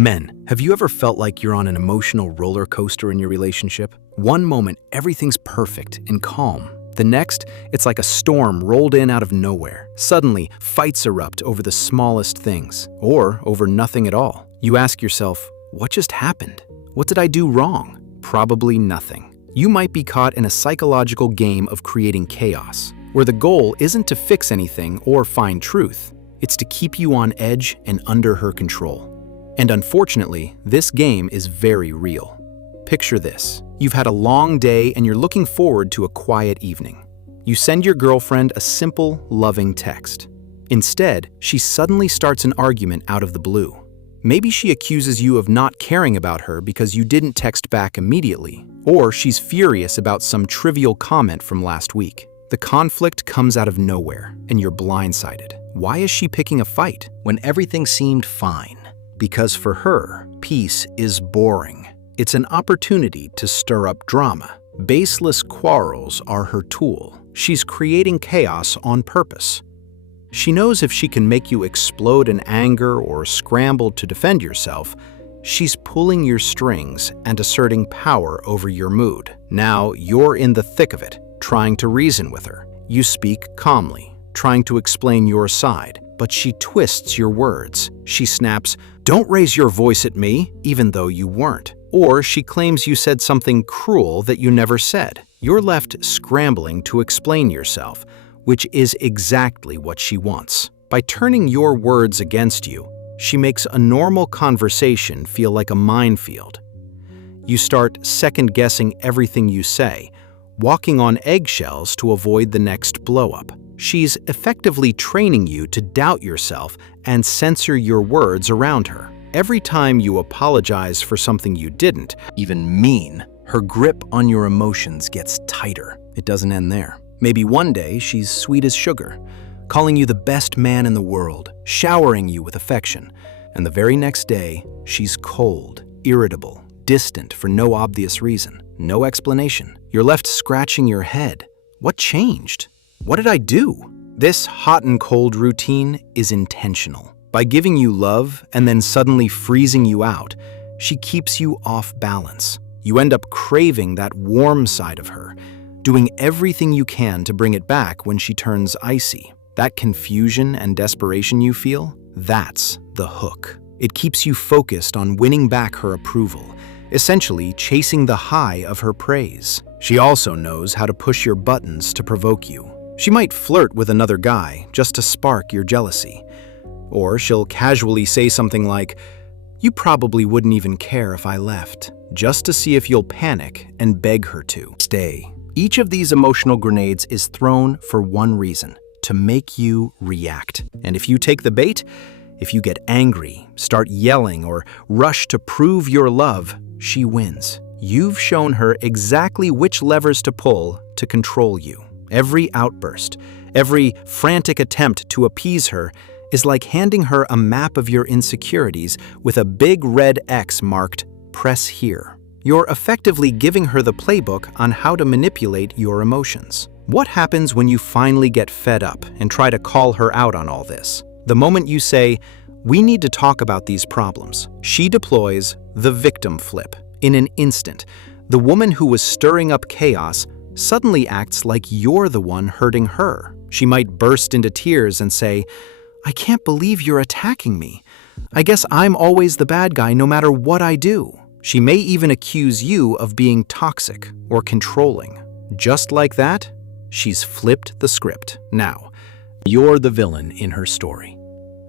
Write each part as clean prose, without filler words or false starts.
Men, have you ever felt like you're on an emotional roller coaster in your relationship? One moment, everything's perfect and calm. The next, it's like a storm rolled in out of nowhere. Suddenly, fights erupt over the smallest things, or over nothing at all. You ask yourself, what just happened? What did I do wrong? Probably nothing. You might be caught in a psychological game of creating chaos, where the goal isn't to fix anything or find truth. It's to keep you on edge and under her control. And unfortunately, this game is very real. Picture this. You've had a long day and you're looking forward to a quiet evening. You send your girlfriend a simple, loving text. Instead, she suddenly starts an argument out of the blue. Maybe she accuses you of not caring about her because you didn't text back immediately, or she's furious about some trivial comment from last week. The conflict comes out of nowhere, and you're blindsided. Why is she picking a fight when everything seemed fine? Because for her, peace is boring. It's an opportunity to stir up drama. Baseless quarrels are her tool. She's creating chaos on purpose. She knows if she can make you explode in anger or scramble to defend yourself, she's pulling your strings and asserting power over your mood. Now you're in the thick of it, trying to reason with her. You speak calmly, trying to explain your side, but she twists your words. She snaps, "Don't raise your voice at me," even though you weren't. Or she claims you said something cruel that you never said. You're left scrambling to explain yourself, which is exactly what she wants. By turning your words against you, she makes a normal conversation feel like a minefield. You start second-guessing everything you say, walking on eggshells to avoid the next blow-up. She's effectively training you to doubt yourself and censor your words around her. Every time you apologize for something you didn't even mean, her grip on your emotions gets tighter. It doesn't end there. Maybe one day she's sweet as sugar, calling you the best man in the world, showering you with affection, and the very next day, she's cold, irritable, distant for no obvious reason, no explanation. You're left scratching your head. What changed? What did I do? This hot and cold routine is intentional. By giving you love and then suddenly freezing you out, she keeps you off balance. You end up craving that warm side of her, doing everything you can to bring it back when she turns icy. That confusion and desperation you feel, that's the hook. It keeps you focused on winning back her approval, essentially chasing the high of her praise. She also knows how to push your buttons to provoke you. She might flirt with another guy just to spark your jealousy. Or she'll casually say something like, "You probably wouldn't even care if I left," just to see if you'll panic and beg her to stay. Each of these emotional grenades is thrown for one reason: to make you react. And if you take the bait, if you get angry, start yelling, or rush to prove your love, she wins. You've shown her exactly which levers to pull to control you. Every outburst, every frantic attempt to appease her is like handing her a map of your insecurities with a big red X marked "Press here." You're effectively giving her the playbook on how to manipulate your emotions. What happens when you finally get fed up and try to call her out on all this? The moment you say, "We need to talk about these problems," she deploys the victim flip. In an instant, the woman who was stirring up chaos suddenly acts like you're the one hurting her. She might burst into tears and say, "I can't believe you're attacking me. I guess I'm always the bad guy no matter what I do." She may even accuse you of being toxic or controlling. Just like that, she's flipped the script. Now, you're the villain in her story,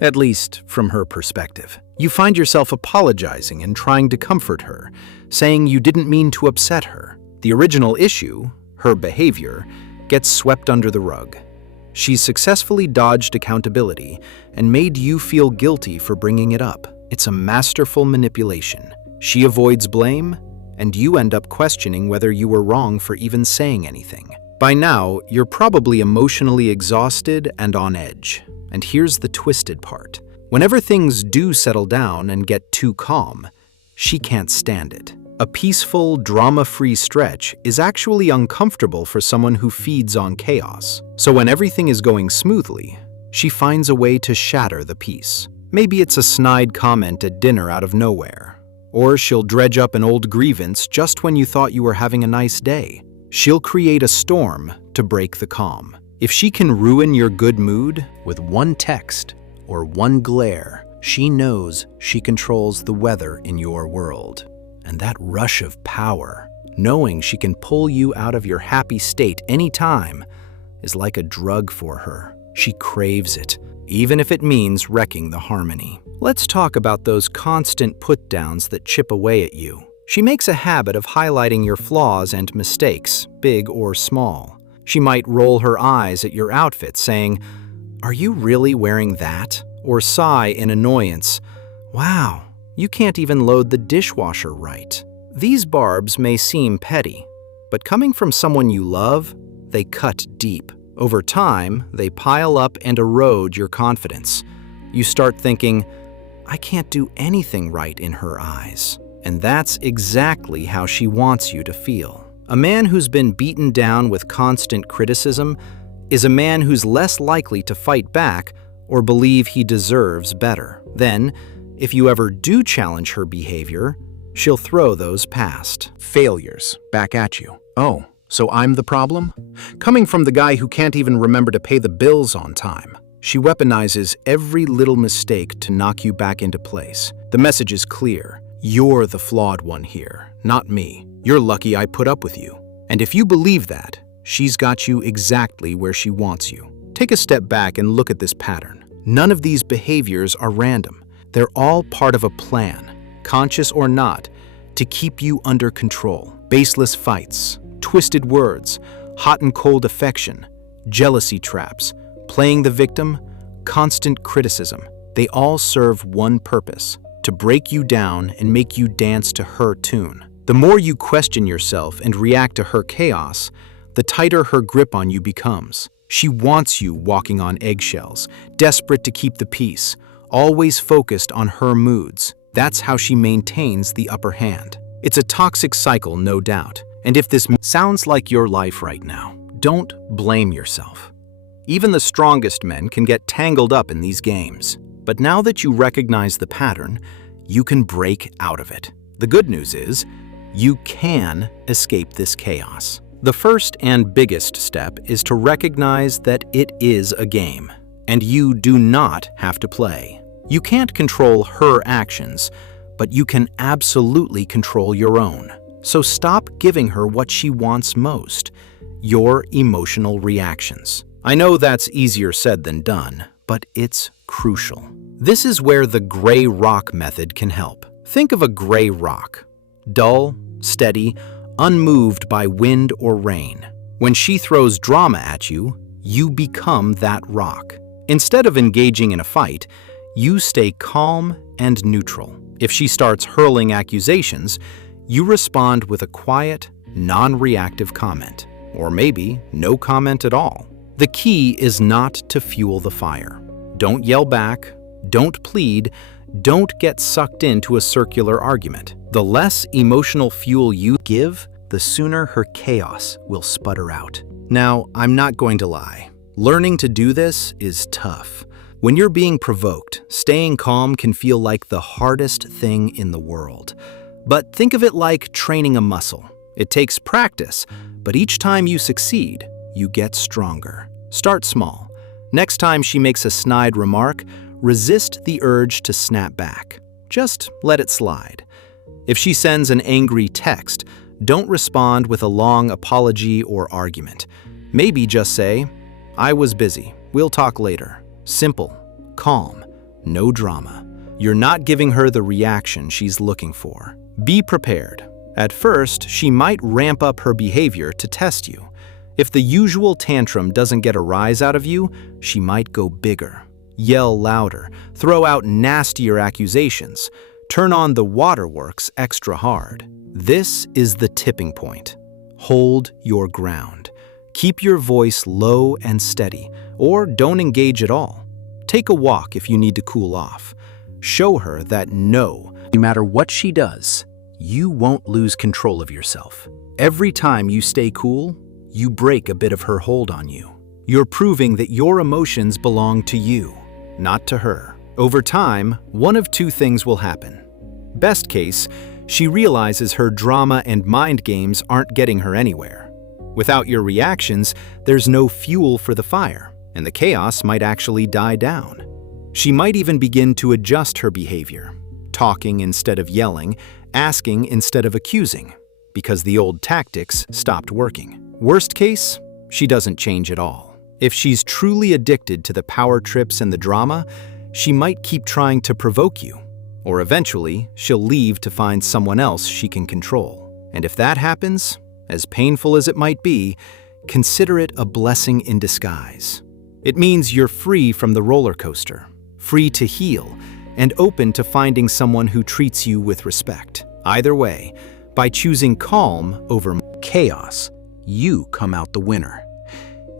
at least from her perspective. You find yourself apologizing and trying to comfort her, saying you didn't mean to upset her. The original issue, her behavior, gets swept under the rug. She's successfully dodged accountability and made you feel guilty for bringing it up. It's a masterful manipulation. She avoids blame, and you end up questioning whether you were wrong for even saying anything. By now, you're probably emotionally exhausted and on edge. And here's the twisted part. Whenever things do settle down and get too calm, she can't stand it. A peaceful, drama-free stretch is actually uncomfortable for someone who feeds on chaos. So when everything is going smoothly, she finds a way to shatter the peace. Maybe it's a snide comment at dinner out of nowhere. Or she'll dredge up an old grievance just when you thought you were having a nice day. She'll create a storm to break the calm. If she can ruin your good mood with one text or one glare, she knows she controls the weather in your world. And that rush of power, knowing she can pull you out of your happy state anytime, is like a drug for her. She craves it, even if it means wrecking the harmony. Let's talk about those constant put-downs that chip away at you. She makes a habit of highlighting your flaws and mistakes, big or small. She might roll her eyes at your outfit, saying, "Are you really wearing that?" Or sigh in annoyance, "Wow, you can't even load the dishwasher right." These barbs may seem petty, but coming from someone you love, they cut deep. Over time, they pile up and erode your confidence. You start thinking, "I can't do anything right in her eyes." And that's exactly how she wants you to feel. A man who's been beaten down with constant criticism is a man who's less likely to fight back or believe he deserves better. Then, if you ever do challenge her behavior, she'll throw those past. Failures back at you. "Oh, so I'm the problem?" Coming from the guy who can't even remember to pay the bills on time. She weaponizes every little mistake to knock you back into place. The message is clear. You're the flawed one here, not me. You're lucky I put up with you. And if you believe that, she's got you exactly where she wants you. Take a step back and look at this pattern. None of these behaviors are random. They're all part of a plan, conscious or not, to keep you under control. Baseless fights, twisted words, hot and cold affection, jealousy traps, playing the victim, constant criticism. They all serve one purpose: to break you down and make you dance to her tune. The more you question yourself and react to her chaos, the tighter her grip on you becomes. She wants you walking on eggshells, desperate to keep the peace, always focused on her moods. That's how she maintains the upper hand. It's a toxic cycle, no doubt. And if this sounds like your life right now, don't blame yourself. Even the strongest men can get tangled up in these games. But now that you recognize the pattern, you can break out of it. The good news is, you can escape this chaos. The first and biggest step is to recognize that it is a game, and you do not have to play. You can't control her actions, but you can absolutely control your own. So stop giving her what she wants most: your emotional reactions. I know that's easier said than done, but it's crucial. This is where the gray rock method can help. Think of a gray rock. Dull, steady, unmoved by wind or rain. When she throws drama at you, you become that rock. Instead of engaging in a fight, you stay calm and neutral. If she starts hurling accusations, you respond with a quiet, non-reactive comment, or maybe no comment at all. The key is not to fuel the fire. Don't yell back, don't plead, don't get sucked into a circular argument. The less emotional fuel you give, the sooner her chaos will sputter out. Now, I'm not going to lie. Learning to do this is tough. When you're being provoked, staying calm can feel like the hardest thing in the world. But think of it like training a muscle. It takes practice, but each time you succeed, you get stronger. Start small. Next time she makes a snide remark, resist the urge to snap back. Just let it slide. If she sends an angry text, don't respond with a long apology or argument. Maybe just say, "I was busy. We'll talk later." Simple, calm, no drama. You're not giving her the reaction she's looking for. Be prepared. At first, she might ramp up her behavior to test you. If the usual tantrum doesn't get a rise out of you, she might go bigger. Yell louder, throw out nastier accusations, turn on the waterworks extra hard. This is the tipping point. Hold your ground. Keep your voice low and steady, or don't engage at all. Take a walk if you need to cool off. Show her that no matter what she does, you won't lose control of yourself. Every time you stay cool, you break a bit of her hold on you. You're proving that your emotions belong to you, not to her. Over time, one of two things will happen. Best case, she realizes her drama and mind games aren't getting her anywhere. Without your reactions, there's no fuel for the fire, and the chaos might actually die down. She might even begin to adjust her behavior, talking instead of yelling, asking instead of accusing, because the old tactics stopped working. Worst case, she doesn't change at all. If she's truly addicted to the power trips and the drama, she might keep trying to provoke you, or eventually she'll leave to find someone else she can control. And if that happens, as painful as it might be, consider it a blessing in disguise. It means you're free from the roller coaster, free to heal, and open to finding someone who treats you with respect. Either way, by choosing calm over chaos, you come out the winner.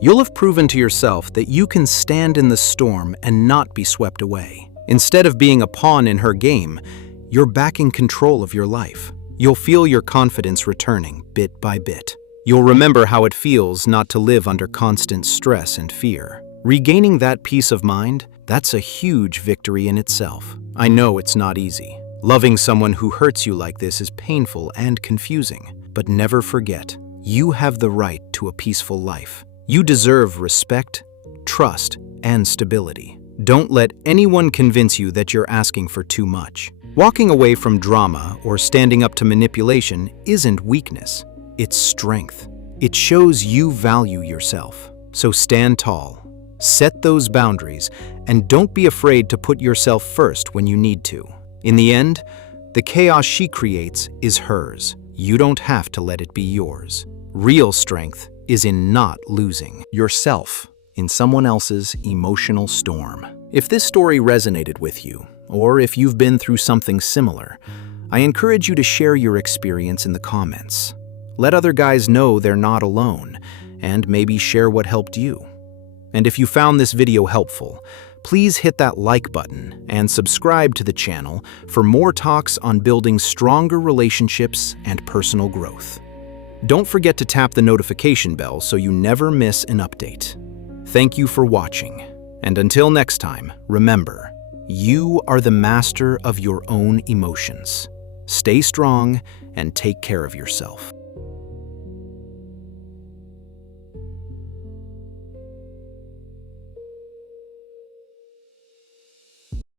You'll have proven to yourself that you can stand in the storm and not be swept away. Instead of being a pawn in her game, you're back in control of your life. You'll feel your confidence returning bit by bit. You'll remember how it feels not to live under constant stress and fear. Regaining that peace of mind, that's a huge victory in itself. I know it's not easy. Loving someone who hurts you like this is painful and confusing. But never forget, you have the right to a peaceful life. You deserve respect, trust, and stability. Don't let anyone convince you that you're asking for too much. Walking away from drama or standing up to manipulation isn't weakness, it's strength. It shows you value yourself. So stand tall, set those boundaries, and don't be afraid to put yourself first when you need to. In the end, the chaos she creates is hers. You don't have to let it be yours. Real strength is in not losing yourself in someone else's emotional storm. If this story resonated with you, or if you've been through something similar, I encourage you to share your experience in the comments. Let other guys know they're not alone, and maybe share what helped you. And if you found this video helpful, please hit that like button and subscribe to the channel for more talks on building stronger relationships and personal growth. Don't forget to tap the notification bell so you never miss an update. Thank you for watching, and until next time, remember, you are the master of your own emotions. Stay strong and take care of yourself.